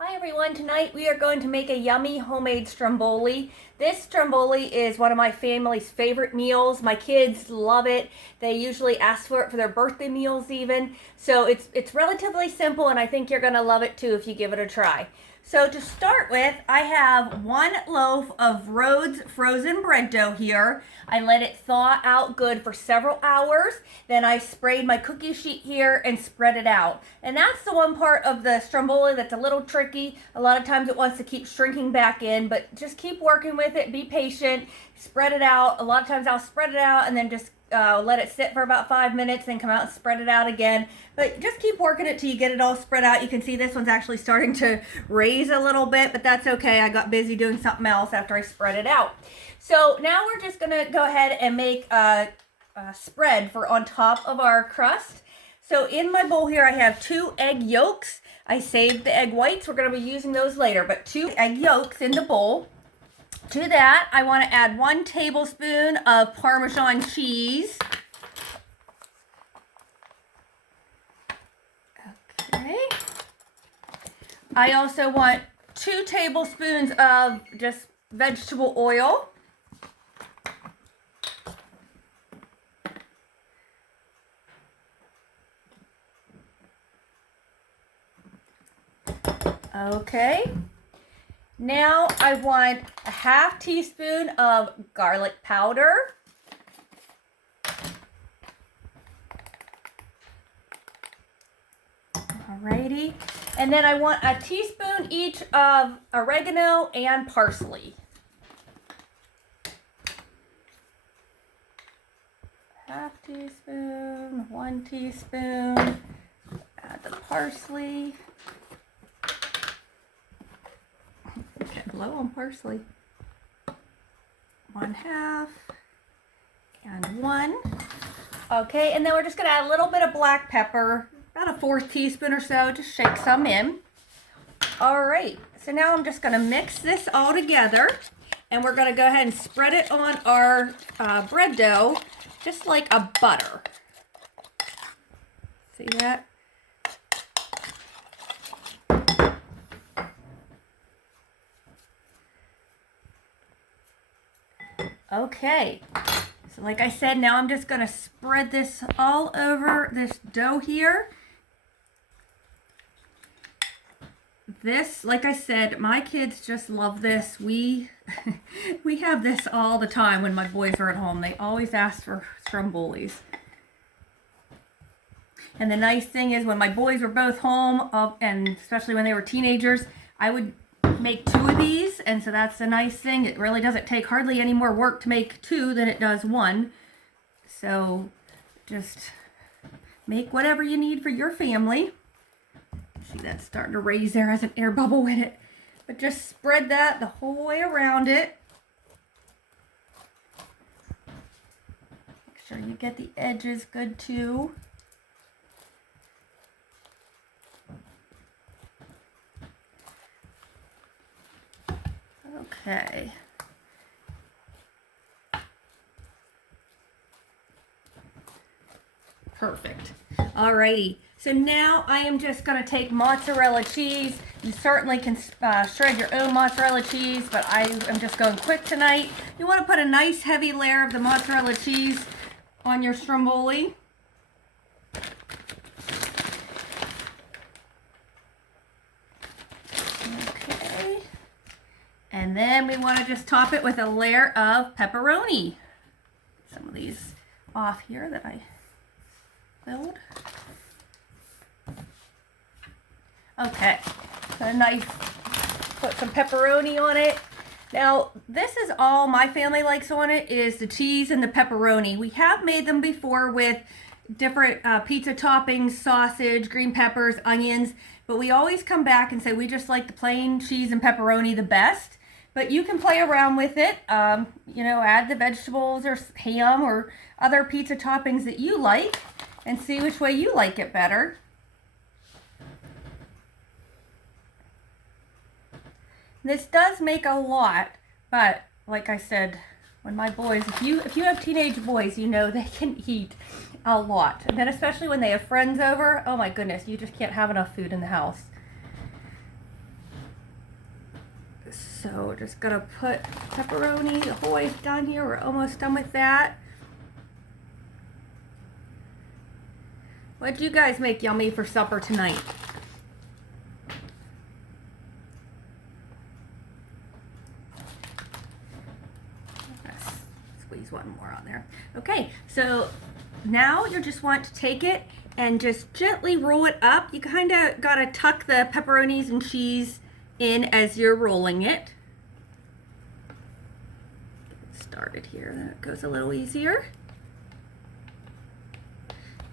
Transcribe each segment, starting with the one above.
Hi everyone, tonight we are going to make a yummy homemade stromboli. This stromboli is one of my family's favorite meals. My kids love it. They usually ask for it for their birthday meals even. So it's relatively simple and I think you're going to love it too if you give it a try. So to start with, I have 1 loaf of Rhodes frozen bread dough here. I let it thaw out good for several hours. Then I sprayed my cookie sheet here and spread it out. And that's the one part of the stromboli that's a little tricky. A lot of times it wants to keep shrinking back in, but just keep working with it. Be patient. Spread it out. A lot of times I'll spread it out and then just let it sit for about 5 minutes, then come out and spread it out again. But just keep working it till you get it all spread out. You can see this one's actually starting to raise a little bit, but that's okay. I got busy doing something else after I spread it out. So now we're just gonna go ahead and make a spread for on top of our crust. So in my bowl here I have 2 egg yolks. I saved the egg whites. We're gonna be using those later, but 2 egg yolks in the bowl. To that, I want to add 1 tablespoon of Parmesan cheese. Okay. I also want 2 tablespoons of just vegetable oil. Okay. Now I want a 1/2 teaspoon of garlic powder. Alrighty. And then I want a teaspoon each of oregano and parsley. 1/2 teaspoon, 1 teaspoon. Add the parsley. Low on parsley. 1/2 and 1. Okay, and then we're just gonna add a little bit of black pepper, about a 1/4 teaspoon or so, just shake some in. All right, so now I'm just gonna mix this all together and we're gonna go ahead and spread it on our bread dough, just like a butter. See that? Okay, so like I said, now I'm just going to spread this all over this dough here. This, like I said, my kids just love this. We have this all the time when my boys are at home. They always ask for strombolis. And the nice thing is when my boys were both home, and especially when they were teenagers, I would make 2 of these, and so that's the nice thing. It really doesn't take hardly any more work to make 2 than it does 1. So just make whatever you need for your family. See, that's starting to raise there, has an air bubble in it. But just spread that the whole way around it. Make sure you get the edges good too. Okay. Perfect. Alrighty. So now I am just going to take mozzarella cheese. You certainly can shred your own mozzarella cheese, but I am just going quick tonight. You want to put a nice heavy layer of the mozzarella cheese on your stromboli. And then we want to just top it with a layer of pepperoni. Some of these off here that I filled. Okay, so nice, put some pepperoni on it. Now, this is all my family likes on it, is the cheese and the pepperoni. We have made them before with different pizza toppings, sausage, green peppers, onions, but we always come back and say we just like the plain cheese and pepperoni the best. But you can play around with it, add the vegetables or ham or other pizza toppings that you like and see which way you like it better. This does make a lot, but like I said, when my boys, if you have teenage boys, you know they can eat a lot. And then especially when they have friends over, oh my goodness, you just can't have enough food in the house. So we're just gonna put pepperoni the whole way down here. We're almost done with that. What'd you guys make yummy for supper tonight? Squeeze one more on there. Okay, so now you just want to take it and just gently roll it up. You kind of gotta tuck the pepperonis and cheese in as you're rolling it. Get started here, then it goes a little easier.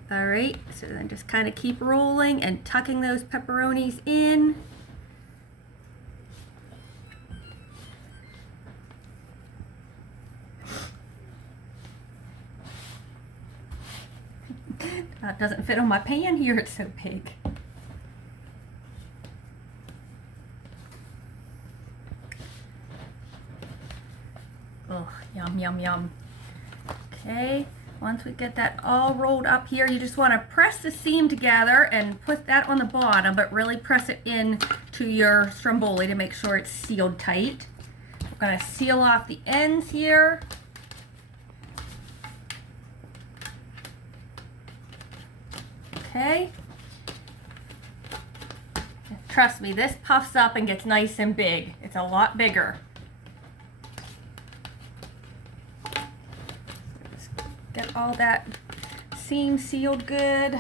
All right, so then just kind of keep rolling and tucking those pepperonis in. That doesn't fit on my pan here, it's so big. Oh, yum, yum, yum. Okay, once we get that all rolled up here, you just want to press the seam together and put that on the bottom, but really press it in to your stromboli to make sure it's sealed tight. We're going to seal off the ends here. Okay. Trust me, this puffs up and gets nice and big. It's a lot bigger. Just get all that seam sealed good.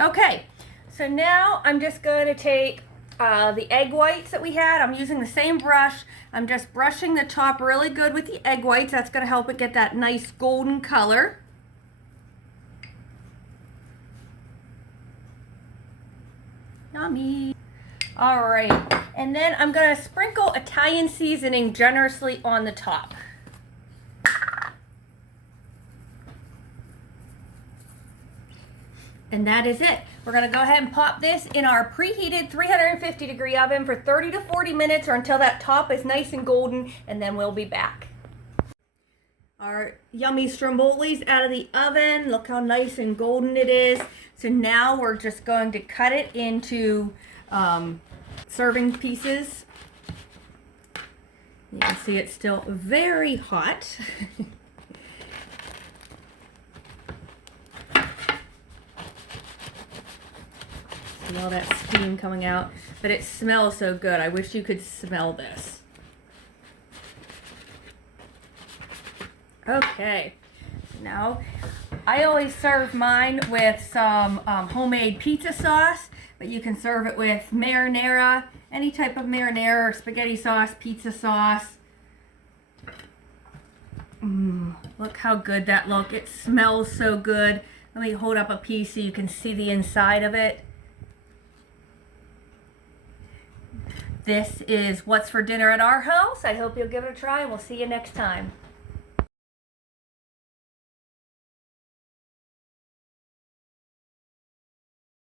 Okay, so now I'm just going to take the egg whites that we had. I'm using the same brush. I'm just brushing the top really good with the egg whites. That's going to help it get that nice golden color. Yummy. All right, and then I'm gonna sprinkle Italian seasoning generously on the top. And that is it. We're gonna go ahead and pop this in our preheated 350-degree oven for 30 to 40 minutes or until that top is nice and golden, and then we'll be back. Our yummy stromboli's out of the oven. Look how nice and golden it is. So now we're just going to cut it into serving pieces. You can see it's still very hot. See all that steam coming out, but it smells so good. I wish you could smell this. Okay, now I always serve mine with some homemade pizza sauce, but you can serve it with marinara, any type of marinara or spaghetti sauce, pizza sauce. Look how good that looks. It smells so good. Let me hold up a piece so you can see the inside of it. This is what's for dinner at our house. I hope you'll give it a try, and we'll see you next time.